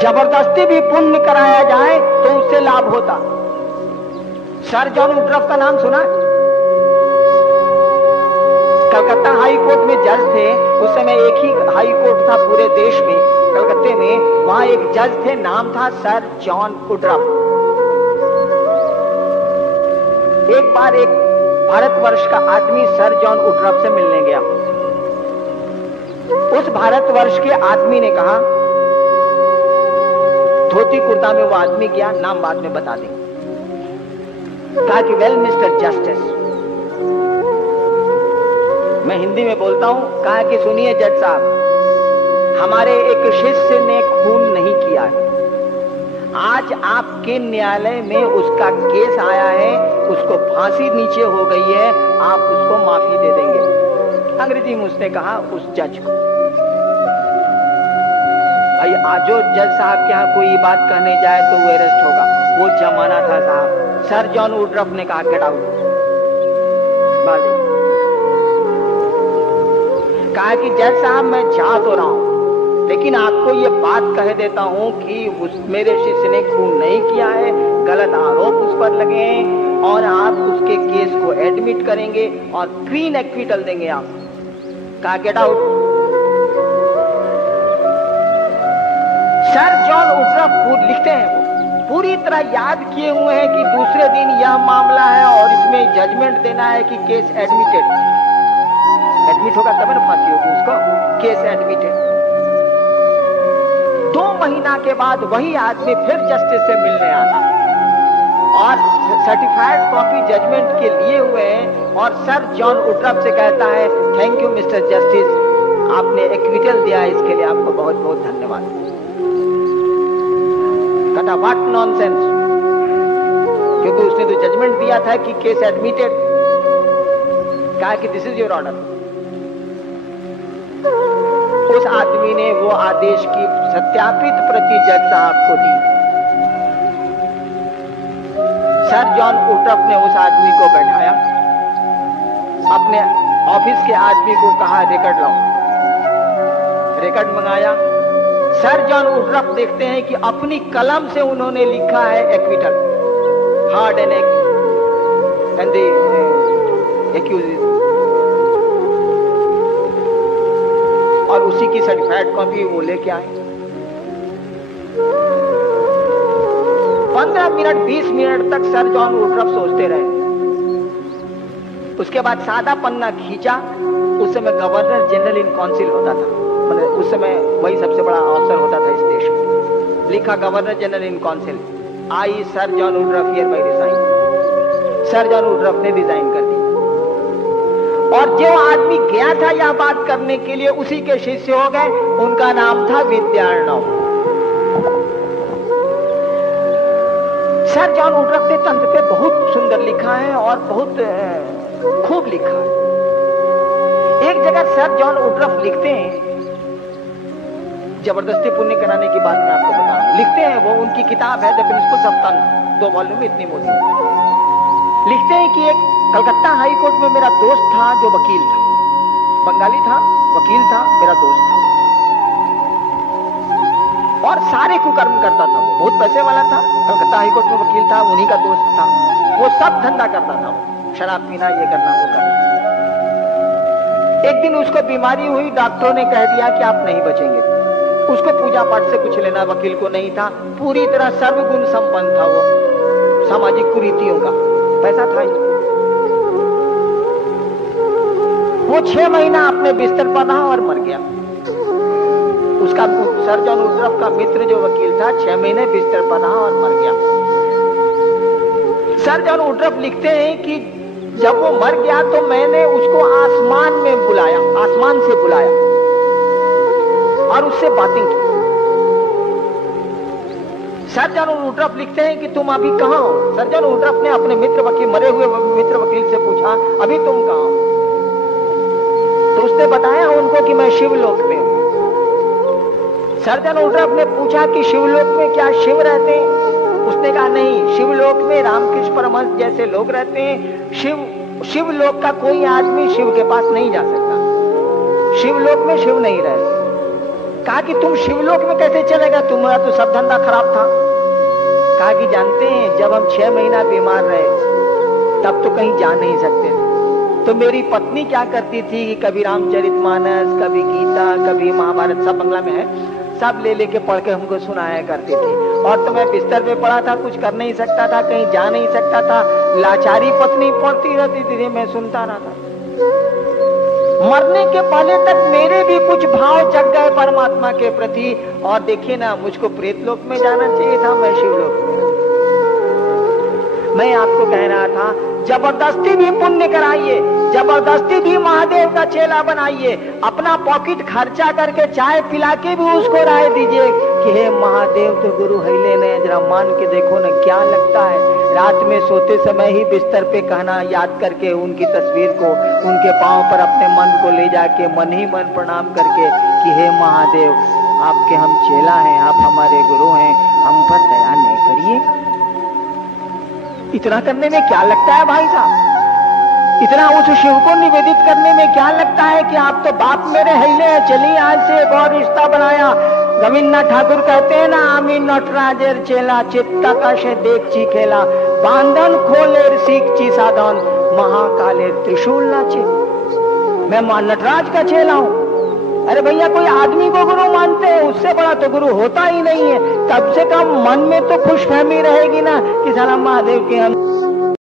जबरदस्ती भी पुण्य कराया जाए तो उससे लाभ होता। सर जॉन वुडरॉफ का नाम सुना? कलकत्ता हाई कोर्ट में जज थे। उस समय एक ही हाई कोर्ट था पूरे देश में, कलकत्ते में। वहां एक जज थे, नाम था सर जॉन वुडरॉफ। एक बार एक भारतवर्ष का आदमी सर जॉन वुडरॉफ से मिलने गया। उस भारतवर्ष के आदमी ने कहा, धोती कुर्ता में वो आदमी गया, नाम बाद में बता देंगे। कहा कि वेल मिस्टर जस्टिस, मैं हिंदी में बोलता हूं। कहा कि सुनिए जज साहब, हमारे एक शिष्य ने खून नहीं किया है। आज आपके न्यायालय में उसका केस आया है, उसको फांसी नीचे हो गई है, आप उसको माफी दे देंगे। अंग्रेजी में उसने कहा उस जज को। भाई आज जो जज साहब के यहाँ कोई बात कहने जाए तो वो अरेस्ट होगा। वो जमाना था साहब। सर जॉन वुडरॉफ ने कहा गेट आउट। कहा कि जज साहब मैं जा तो रहा हूं, लेकिन आपको ये बात कह देता हूं कि मेरे शिष्य ने खून नहीं किया है, गलत आरोप उस पर लगे हैं और आप उसके केस को एडमिट करेंगे और क्लीन एक्विटल देंगे आप। कहा गेट आउट। सर जॉन वुडरॉफ लिखते हैं, वो पूरी तरह याद किए हुए हैं कि दूसरे दिन यह मामला है और इसमें जजमेंट देना है कि केस एडमिटेड। एडमिट होगा तब ना फांसी होगी उसको। Case admitted. 2 महीना के बाद वही आदमी फिर जस्टिस से मिलने आना और सर्टिफाइड कॉपी जजमेंट के लिए हुए हैं और सर जॉन वुडरॉफ से कहता है थैंक यू मिस्टर जस्टिस, आपने एक्विटल दिया, इसके लिए आपको बहुत बहुत धन्यवाद। कहता व्हाट नॉनसेंस, क्योंकि उसने तो जजमेंट दिया था कि केस एडमिटेड। कहा कि दिस इज योर ऑर्डर। उस आदमी ने वो आदेश की सत्यापित प्रति जज साहब को दी। सर जॉन वुडरॉफ ने उस आदमी को बैठाया, अपने ऑफिस के आदमी को कहा रिकॉर्ड लाओ। रिकॉर्ड मंगाया। सर जॉन वुडरॉफ देखते हैं कि अपनी कलम से उन्होंने लिखा है acquittal, hard and the accused, और उसी की सर्टिफाइड कॉपी वो लेके आए। 15 मिनट 20 मिनट तक सर जॉन वुडरॉफ सोचते रहे। उसके बाद सादा पन्ना खींचा। उस समय गवर्नर जनरल इन काउंसिल होता था, मतलब उस समय वही सबसे बड़ा अफसर होता था इस देश में। लिखा governor general in council, I sir John Woodroffe hereby resign. Sir John Woodroffe ने रिजाइन कर दी। और जो आदमी गया था यह बात करने के लिए, उसी के शिष्य हो गए। उनका नाम था विद्यार्णव। सर जॉन वुडरॉफ ने तंत्र पे बहुत सुंदर लिखा है और बहुत खूब लिखा है। एक जगह सर जॉन वुडरॉफ लिखते हैं, जबरदस्ती पुण्य कराने की बात मैं आपको बता रहा हूं। लिखते हैं, वो उनकी किताब है द प्रिंसिपल्स ऑफ तंत्र, 2 वॉल्यूम में, इतनी मोटी। लिखते हैं कि एक कलकत्ता हाई कोर्ट में मेरा दोस्त था जो वकील था, बंगाली था, वकील था, मेरा दोस्त था और सारे कुकर्म करता था। वो बहुत पैसे वाला था, कलकत्ता हाई कोर्ट में वकील था, उन्हीं का दोस्त था। वो सब धंधा करता था, वो शराब पीना, ये करना, वो करना। एक दिन उसको बीमारी हुई, डॉक्टरों ने कह दिया कि आप नहीं बचेंगे। उसको पूजा पाठ से कुछ लेना वकील को नहीं था, पूरी तरह सर्वगुण संपन्न था वो, सामाजिक कुरीतियों का पैसा था ही। वो 6 महीना अपने बिस्तर पर रहा और मर गया। उसका सर जॉन वुडरॉफ का मित्र जो वकील था 6 महीने बिस्तर पर रहा और मर गया। सर जॉन वुडरॉफ लिखते हैं कि जब वो मर गया तो मैंने उसको आसमान में बुलाया, आसमान से बुलाया और उससे बातें की। सर जॉन वुडरॉफ लिखते हैं कि तुम अभी कहां हो? सर जॉन वुडरॉफ ने अपने मित्र वकील, मरे हुए मित्र वकील से पूछा अभी तुम कहां हो? तो उसने बताया उनको कि मैं शिवलोक में हूं। सर जॉन वुडरॉफ ने पूछा कि शिवलोक में क्या शिव रहते हैं? उसने कहा नहीं, शिवलोक में रामकृष्ण परमहंस जैसे लोग रहते हैं। शिवलोक का कोई आदमी शिव के पास नहीं जा सकता, शिवलोक में शिव नहीं रहते। कहा कि तुम शिवलोक में कैसे चलेगा, तुम्हारा तो सब धंधा खराब था। कहा कि जानते हैं जब हम 6 महीना बीमार रहे तब तो कहीं जा नहीं सकते थे, तो मेरी पत्नी क्या करती थी कि कभी रामचरितमानस, कभी गीता, कभी महाभारत, सब बंगला में है, सब ले लेके पढ़ के हमको सुनाया करती थी। और तो मैं बिस्तर पे पड़ा था, कुछ कर नहीं सकता था, कहीं जा नहीं सकता था, लाचारी पत्नी पढ़ती रहती थी, मैं सुनता रहता। मरने के पहले तक मेरे भी कुछ भाव जग गए परमात्मा के प्रति, और देखिए ना, मुझको प्रेतलोक में जाना चाहिए था, मैं शिवलोक में। मैं आपको कह रहा था, जबरदस्ती भी पुण्य कराइए, जबरदस्ती भी महादेव का चेला बनाइए, अपना पॉकेट खर्चा करके चाय पिला के भी उसको राय दीजिए कि हे महादेव तो गुरु हैले ने, जरा मान के देखो ना क्या लगता है। रात में सोते समय ही बिस्तर पे कहना, याद करके उनकी तस्वीर को उनके पांव पर अपने मन को ले जाके मन ही मन प्रणाम करके कि हे महादेव, आपके हम चेला हैं, आप हमारे गुरु हैं, हम पर दया नहीं करिए। इतना करने में क्या लगता है भाई साहब, इतना उस शिव को निवेदित करने में क्या लगता है कि आप तो बाप मेरे हैले हैं, चलिए आज से एक और रिश्ता बनाया। रविन्द्रनाथ ठाकुर कहते हैं ना, आमी नटराजेर चेला, चित्ता का से देख ची खेला, बांधन खोलेर सीख ची साधन, महाकालेर त्रिशूल नाचे। मैं नटराज का चेला हूं। अरे भैया, कोई आदमी को गुरु मानते हैं, उससे बड़ा तो गुरु होता ही नहीं है। तब से कम मन में तो खुशफहमी रहेगी ना कि साला महादेव के हम